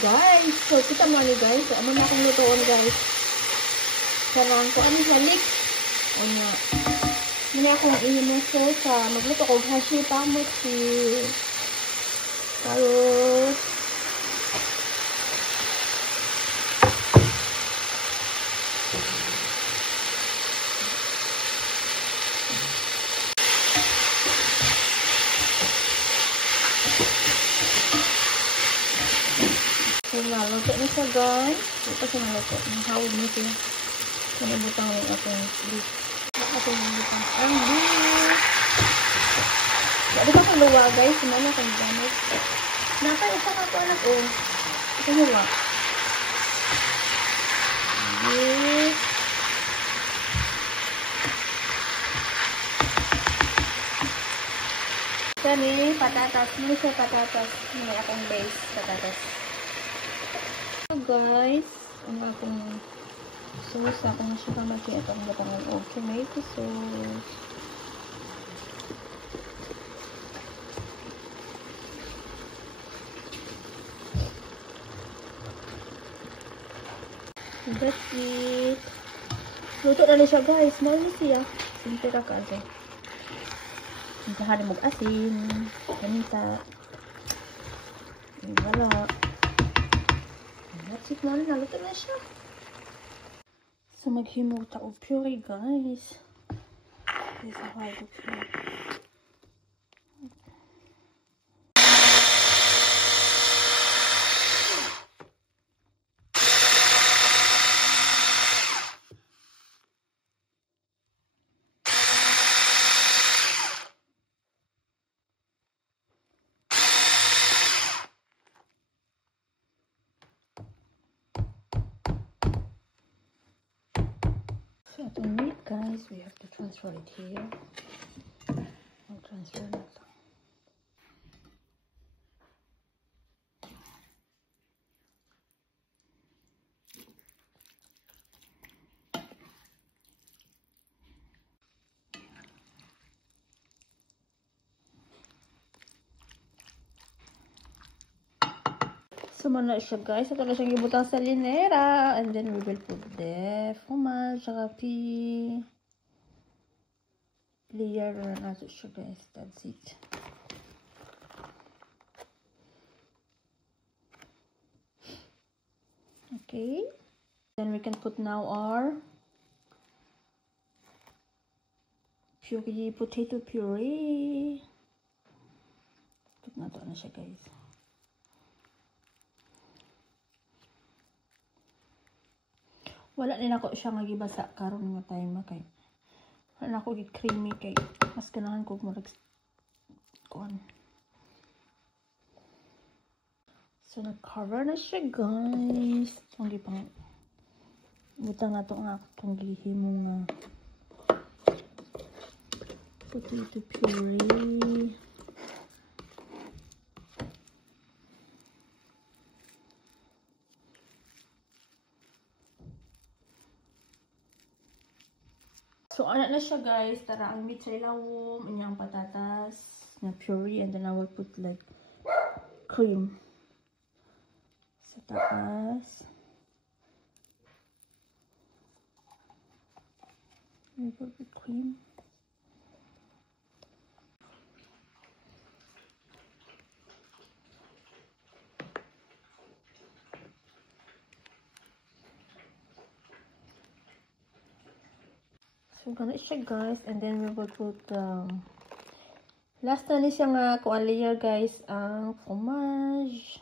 guys. So, kita mo ni guys. So, ano na akong lutoon guys. Karang ko ano balik. O nga. Muna akong ihinuso sa magluto ko hashi pamusi. Tapos luto na siya guys. Ito siya naluto. Mahawag na siya. Sinibutang yung ating beef. Ating butang ang beef. Dito ka kaluwa guys. Sumala kang gamit. Napay isa ka po anak o. Ito luwa. Beef. Kani patatas. Muna siya patatas. May akong base patatas. Guys, ang akong sauce, akong siya kamaki at ang batangan o tomato sauce. That's it. Luto na siya guys. Mahal na siya. Simple ka kasi. Nagkaharin mag-asin. Kanita. Wala. That's it na rin. Naluto na siya. So, maghimog ta og puree, guys. This is how I do puree. So, to meat, guys, we have to transfer it here. I'll transfer that. So, muna siya, guys. Ito na siyang ibutang sa linera. And then, we will put the fromage, saka layer na ito siya, guys. That's it. Okay. Then, we can put now our puree, potato puree. Put na ito na siya, guys. Wala din ako siya nga gibasa karon nga time kay wala ako gi creamy kay mas ganahan ko murag kuan. So na-cover na siya guys. Ang gipang butang nato nga akong gihimo nga potato puree. So, ano na siya guys. Tara, ang meat sa ilawom, inyang patatas na puree, and then I will put like cream sa taas. I will put cream. So, gana siya guys. And then, we will put last na ni siya nga kung layer guys ang fromage.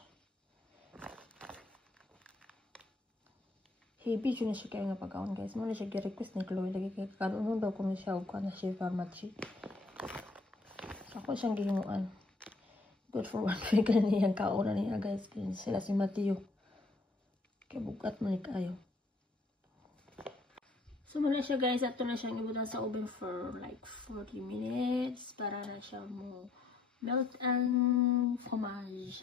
Heavy dyan na siya kayo nga pagkaon guys. Muna siya gi-request ni Chloe. Lagi kay karoon daw kung siya o ka na siya pharmacy. So, ako siyang gihinguan. Good for one week na niyang kaon na niya guys. Sila si Matthew. Kaya bugat mo ni kayo. So, muna siya guys, ato na siyang ibutan sa oven for like 40 minutes para na siya mo melt ang fromage.